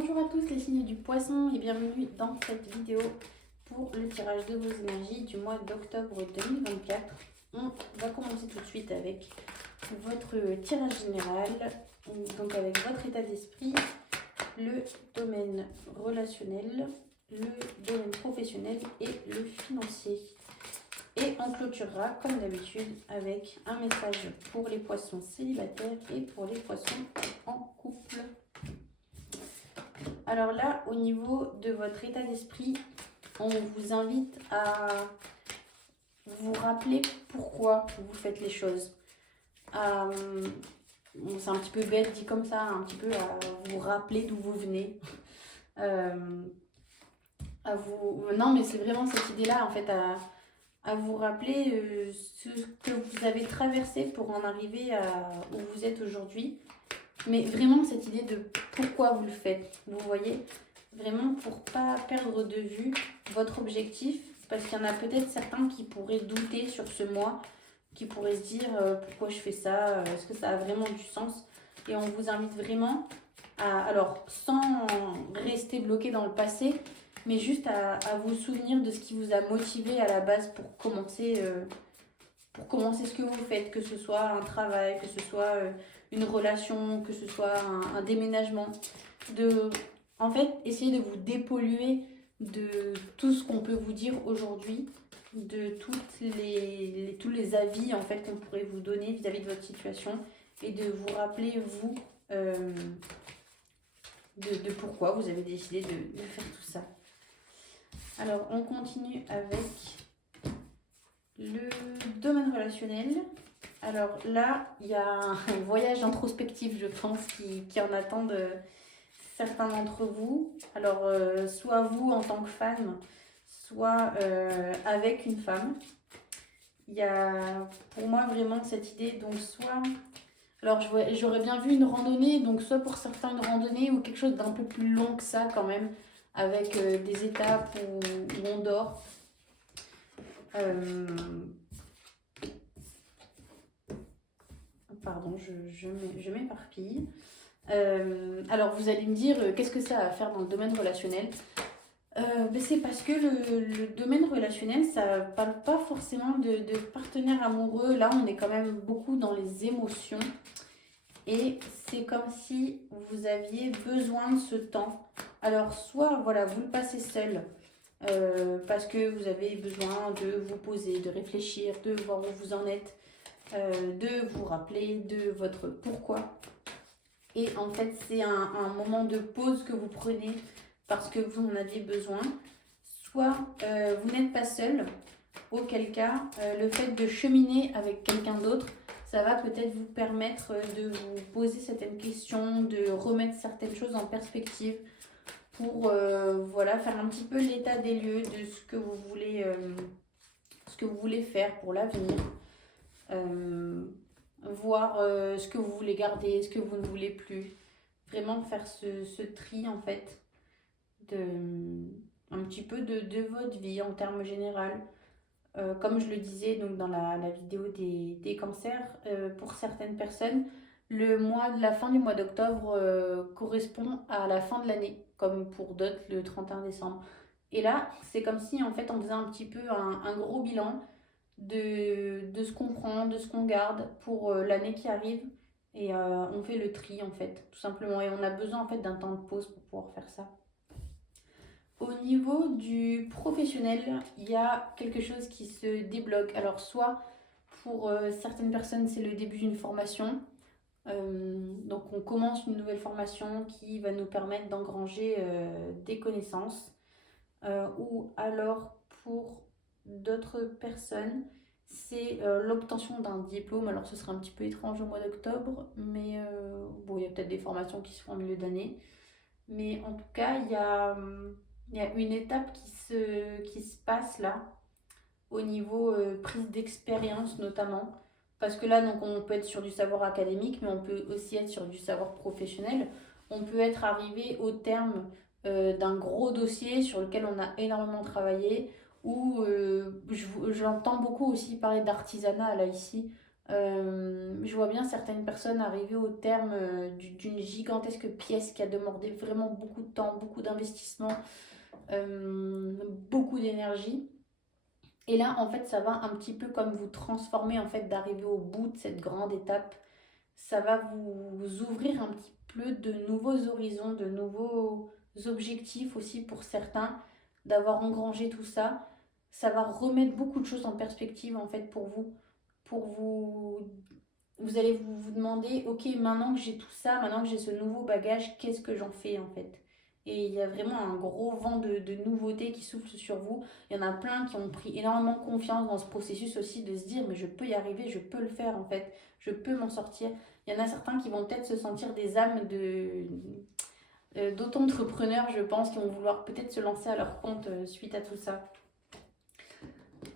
Bonjour à tous les signes du poisson et bienvenue dans cette vidéo pour le tirage de vos énergies du mois d'octobre 2024. On va commencer tout de suite avec votre tirage général, donc avec votre état d'esprit, le domaine relationnel, le domaine professionnel et le financier. Et on clôturera comme d'habitude avec un message pour les poissons célibataires et pour les poissons en couple. Alors là, au niveau de votre état d'esprit, on vous invite à vous rappeler pourquoi vous faites les choses. C'est un petit peu bête dit comme ça, un petit peu à vous rappeler d'où vous venez. Non, mais c'est vraiment cette idée-là, en fait, à vous rappeler ce que vous avez traversé pour en arriver à où vous êtes aujourd'hui. Mais vraiment cette idée de pourquoi vous le faites, vous voyez, vraiment pour pas perdre de vue votre objectif, parce qu'il y en a peut-être certains qui pourraient douter sur ce mois, qui pourraient se dire pourquoi je fais ça, est-ce que ça a vraiment du sens? Et on vous invite vraiment à, alors sans rester bloqué dans le passé, mais juste à vous souvenir de ce qui vous a motivé à la base pour commencer ce que vous faites, que ce soit un travail, que ce soit une relation, que ce soit un déménagement. En fait, essayez de vous dépolluer de tout ce qu'on peut vous dire aujourd'hui, de tous les avis en fait qu'on pourrait vous donner vis-à-vis de votre situation et de vous rappeler, vous, de pourquoi vous avez décidé de faire tout ça. Alors, on continue avec le domaine relationnel. Alors là, il y a un voyage introspectif, je pense, qui en attendent certains d'entre vous. Alors, soit vous en tant que femme, soit avec une femme. Il y a pour moi vraiment cette idée, donc soit... Alors, j'aurais bien vu une randonnée, donc soit pour certains une randonnée ou quelque chose d'un peu plus long que ça quand même, avec des étapes où on dort. Pardon, je m'éparpille. Alors vous allez me dire, qu'est-ce que ça a à faire dans le domaine relationnel? C'est parce que le domaine relationnel, ça parle pas forcément de partenaire amoureux. Là, on est quand même beaucoup dans les émotions. Et c'est comme si vous aviez besoin de ce temps. Alors, soit voilà, vous le passez seul, parce que vous avez besoin de vous poser, de réfléchir, de voir où vous en êtes, de vous rappeler de votre pourquoi. Et en fait, c'est un moment de pause que vous prenez parce que vous en aviez besoin. Soit vous n'êtes pas seul, auquel cas, le fait de cheminer avec quelqu'un d'autre, ça va peut-être vous permettre de vous poser certaines questions, de remettre certaines choses en perspective pour voilà, faire un petit peu l'état des lieux de ce que vous voulez faire pour l'avenir. Voir ce que vous voulez garder, ce que vous ne voulez plus. Vraiment faire ce tri en fait, un petit peu de votre vie en termes généraux. Comme je le disais donc dans la vidéo des cancers, pour certaines personnes, la fin du mois d'octobre correspond à la fin de l'année, comme pour d'autres le 31 décembre. Et là, c'est comme si en fait on faisait un petit peu un gros bilan de ce qu'on prend, de ce qu'on garde pour l'année qui arrive. Et on fait le tri en fait, tout simplement. Et on a besoin en fait d'un temps de pause pour pouvoir faire ça. Au niveau du professionnel, il y a quelque chose qui se débloque. Alors soit pour certaines personnes c'est le début d'une formation. Donc on commence une nouvelle formation qui va nous permettre d'engranger des connaissances. Ou alors pour d'autres personnes, c'est l'obtention d'un diplôme. Alors ce sera un petit peu étrange au mois d'octobre, mais bon, il y a peut-être des formations qui se font en milieu d'année. Mais en tout cas, il y a une étape qui se passe là, au niveau prise d'expérience notamment. Parce que là, donc, on peut être sur du savoir académique, mais on peut aussi être sur du savoir professionnel. On peut être arrivé au terme d'un gros dossier sur lequel on a énormément travaillé, ou j'entends beaucoup aussi parler d'artisanat là ici, Je vois bien certaines personnes arriver au terme d'une gigantesque pièce qui a demandé vraiment beaucoup de temps, beaucoup d'investissement, beaucoup d'énergie. Et là, en fait, ça va un petit peu comme vous transformer, en fait, d'arriver au bout de cette grande étape. Ça va vous ouvrir un petit peu de nouveaux horizons, de nouveaux objectifs aussi pour certains, d'avoir engrangé tout ça. Ça va remettre beaucoup de choses en perspective, en fait, pour vous. Pour vous, vous allez vous demander, ok, maintenant que j'ai tout ça, maintenant que j'ai ce nouveau bagage, qu'est-ce que j'en fais, en fait? Et il y a vraiment un gros vent de nouveautés qui souffle sur vous. Il y en a plein qui ont pris énormément confiance dans ce processus aussi de se dire, mais je peux y arriver, je peux le faire en fait, je peux m'en sortir. Il y en a certains qui vont peut-être se sentir des âmes d'auto-entrepreneurs, je pense, qui vont vouloir peut-être se lancer à leur compte suite à tout ça.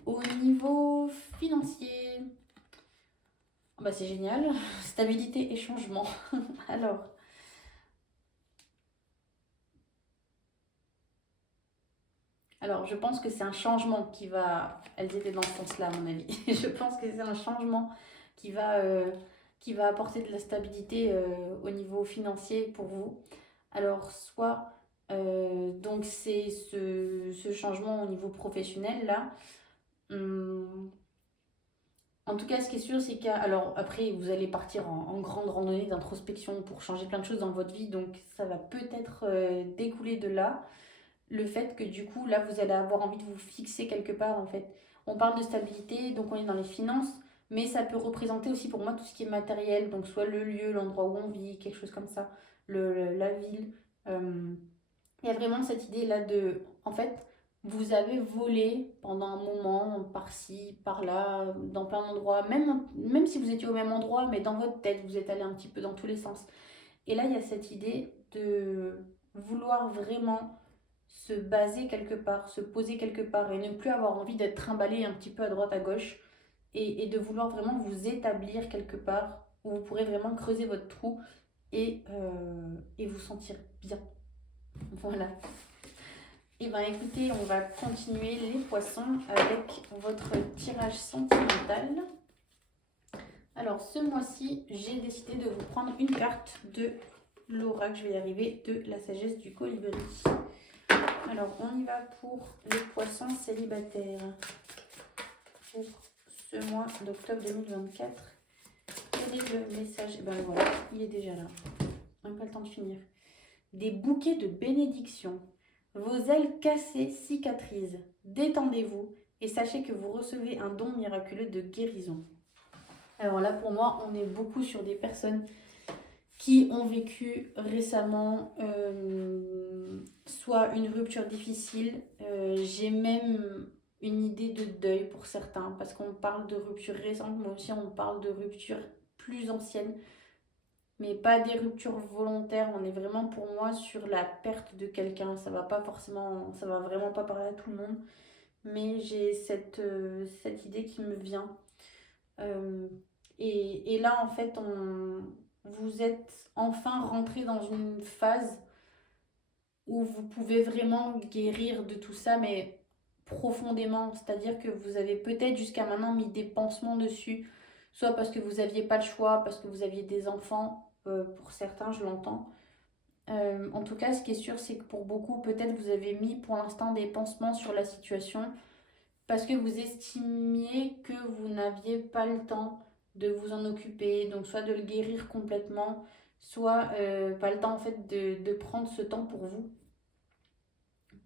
Au niveau financier, bah c'est génial, stabilité et changement. Alors, je pense que c'est un changement qui va. Elles étaient dans ce sens-là, à mon avis. Je pense que c'est un changement qui va, euh, qui va apporter de la stabilité au niveau financier pour vous. Alors, soit. Donc, c'est ce changement au niveau professionnel, là. Hum, En tout cas, ce qui est sûr, c'est alors après, vous allez partir en grande randonnée d'introspection pour changer plein de choses dans votre vie. Donc, ça va peut-être découler de là le fait que du coup, là, vous allez avoir envie de vous fixer quelque part, en fait. On parle de stabilité, donc on est dans les finances, mais ça peut représenter aussi pour moi tout ce qui est matériel, donc soit le lieu, l'endroit où on vit, quelque chose comme ça, la ville. Euh, il y a vraiment cette idée-là de, en fait, vous avez volé pendant un moment, par-ci, par-là, dans plein d'endroits, même si vous étiez au même endroit, mais dans votre tête, vous êtes allé un petit peu dans tous les sens. Et là, il y a cette idée de vouloir vraiment se baser quelque part, se poser quelque part et ne plus avoir envie d'être trimballé un petit peu à droite à gauche et de vouloir vraiment vous établir quelque part où vous pourrez vraiment creuser votre trou et vous sentir bien. Voilà. Et ben écoutez, on va continuer les poissons avec votre tirage sentimental. Alors ce mois-ci, j'ai décidé de vous prendre une carte de l'oracle, je vais y arriver, de la sagesse du colibri. Alors, on y va pour les poissons célibataires pour ce mois d'octobre 2024. Quel est le message? Et ben voilà, il est déjà là. On n'a pas le temps de finir. Des bouquets de bénédictions. Vos ailes cassées cicatrisent. Détendez-vous et sachez que vous recevez un don miraculeux de guérison. Alors là, pour moi, on est beaucoup sur des personnes qui ont vécu récemment soit une rupture difficile, j'ai même une idée de deuil pour certains, parce qu'on parle de rupture récente, mais aussi on parle de rupture plus ancienne, mais pas des ruptures volontaires, on est vraiment pour moi sur la perte de quelqu'un, ça va pas forcément, ça va vraiment pas parler à tout le monde, mais j'ai cette idée qui me vient. Euh, et là, en fait, vous êtes enfin rentré dans une phase où vous pouvez vraiment guérir de tout ça, mais profondément. C'est-à-dire que vous avez peut-être jusqu'à maintenant mis des pansements dessus, soit parce que vous n'aviez pas le choix, parce que vous aviez des enfants, pour certains, je l'entends. En tout cas, ce qui est sûr, c'est que pour beaucoup, peut-être vous avez mis pour l'instant des pansements sur la situation parce que vous estimiez que vous n'aviez pas le temps de vous en occuper, donc soit de le guérir complètement, soit pas le temps en fait de prendre ce temps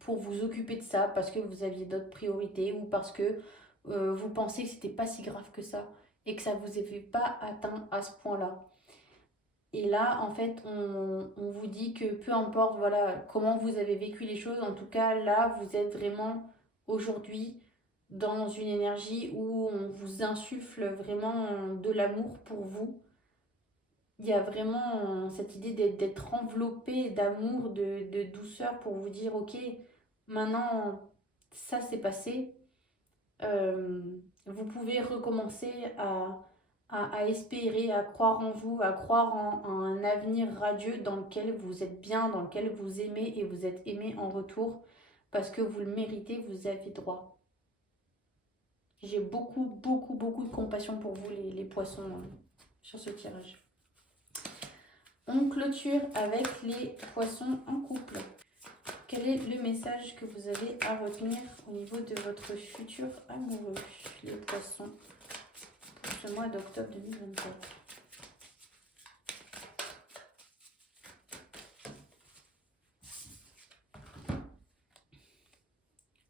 pour vous occuper de ça, parce que vous aviez d'autres priorités ou parce que vous pensez que c'était pas si grave que ça et que ça vous avait pas atteint à ce point-là. Et là, en fait, on vous dit que peu importe voilà, comment vous avez vécu les choses, en tout cas, là, vous êtes vraiment aujourd'hui dans une énergie où on vous insuffle vraiment de l'amour pour vous. Il y a vraiment cette idée d'être enveloppé d'amour, de douceur pour vous dire, ok, maintenant, ça s'est passé, euh, vous pouvez recommencer à espérer, à croire en vous, à croire en un avenir radieux dans lequel vous êtes bien, dans lequel vous aimez et vous êtes aimé en retour parce que vous le méritez, vous avez droit. J'ai beaucoup de compassion pour vous, les poissons, sur ce tirage. On clôture avec les poissons en couple. Quel est le message que vous avez à retenir au niveau de votre futur amoureux, les poissons, pour ce mois d'octobre 2024?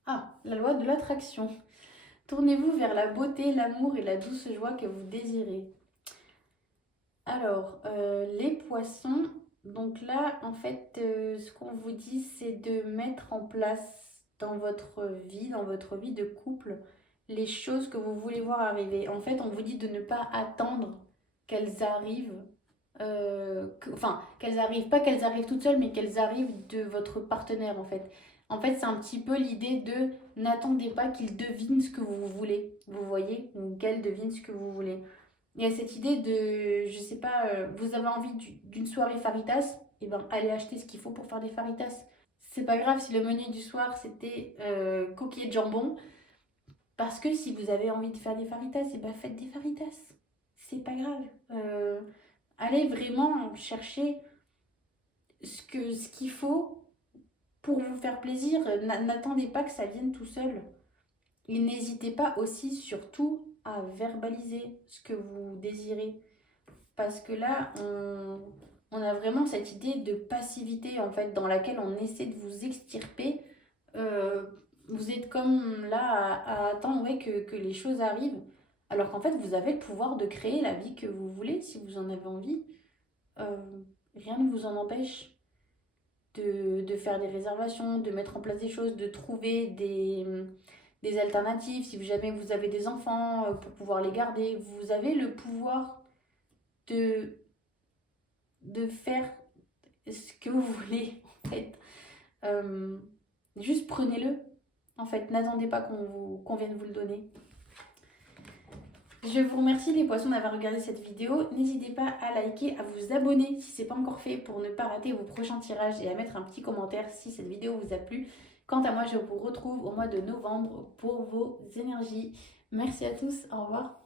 Ah, la loi de l'attraction. Tournez-vous vers la beauté, l'amour et la douce joie que vous désirez. Alors, les poissons, donc là, en fait, ce qu'on vous dit, c'est de mettre en place dans votre vie de couple, les choses que vous voulez voir arriver. En fait, on vous dit de ne pas attendre qu'elles arrivent, enfin, qu'elles arrivent, pas qu'elles arrivent toutes seules, mais qu'elles arrivent de votre partenaire, en fait. En fait, c'est un petit peu l'idée de n'attendez pas qu'il devine ce que vous voulez, vous voyez, ou qu'elle devine ce que vous voulez. Il y a cette idée de, je sais pas, vous avez envie d'une soirée faritas, et ben allez acheter ce qu'il faut pour faire des faritas. C'est pas grave si le menu du soir c'était coquillette de jambon, parce que si vous avez envie de faire des faritas, et ben faites des faritas. C'est pas grave. Allez vraiment chercher ce qu'il faut pour vous faire plaisir. N'attendez pas que ça vienne tout seul. Et n'hésitez pas aussi, surtout, à verbaliser ce que vous désirez. Parce que là, on a vraiment cette idée de passivité, en fait, dans laquelle on essaie de vous extirper. Euh, vous êtes comme là à attendre, ouais, que les choses arrivent. Alors qu'en fait, vous avez le pouvoir de créer la vie que vous voulez, si vous en avez envie. Euh, Rien ne vous en empêche de faire des réservations, de mettre en place des choses, de trouver des alternatives. Si jamais vous avez des enfants, pour pouvoir les garder, vous avez le pouvoir de, de faire ce que vous voulez, en fait. Euh, Juste prenez-le, en fait. N'attendez pas qu'on vienne vous le donner. Je vous remercie les poissons d'avoir regardé cette vidéo. N'hésitez pas à liker, à vous abonner si ce n'est pas encore fait pour ne pas rater vos prochains tirages et à mettre un petit commentaire si cette vidéo vous a plu. Quant à moi, je vous retrouve au mois de novembre pour vos énergies. Merci à tous, au revoir.